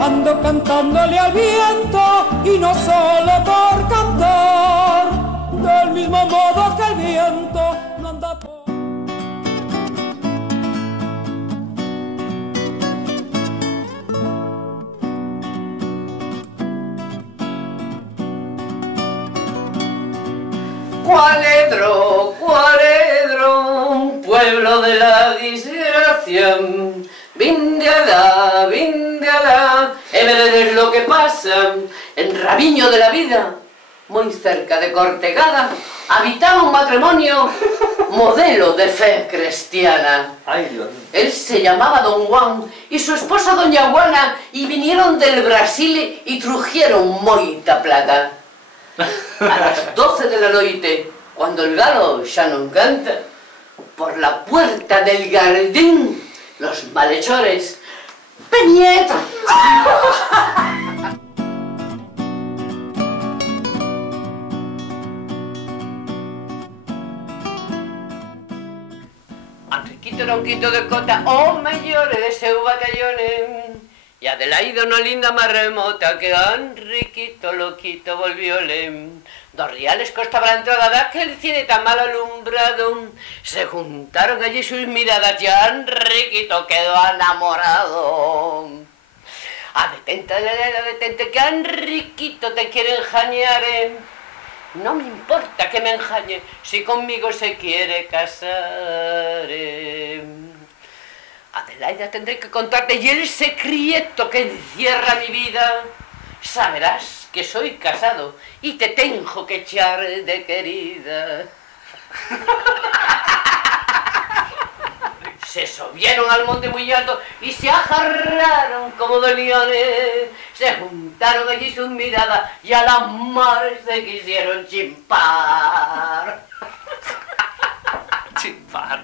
ando cantándole al viento y no solo por cantar, del mismo modo que el viento no anda por... Cualedro, Cualedro, pueblo de la disgracia, Vindialá, Vindialá, es lo que pasa. En Raviño de la Vida, muy cerca de Cortegada, habitaba un matrimonio modelo de fe cristiana. Ay, Dios. Él se llamaba Don Juan y su esposa Doña Juana, y vinieron del Brasil y trujeron moita plata. A las 12 de la noite, cuando el galo xa non canta, por la puerta del jardín, los malhechores, ¡Peñeta! Enriquito Lonquito de Cota, o mellores de seu batallone, e Adelaido no linda máis remota, que Enriquito Loquito volviole. Dos reales costaba la entrada daquel cine tan mal alumbrado, se juntaron allí sus miradas y Enriquito quedó enamorado. Detente, que Enriquito te quiere enjañar, No me importa que me enjañe, si conmigo se quiere casar, Adelaida, tendré que contarte y el secreto que encierra mi vida. Saberás que soy casado y te tengo que echar de querida. Se subieron al monte muy alto y se agarraron como dos leones. Se juntaron allí sus miradas y a la mar se quisieron chimpar. Chimpar.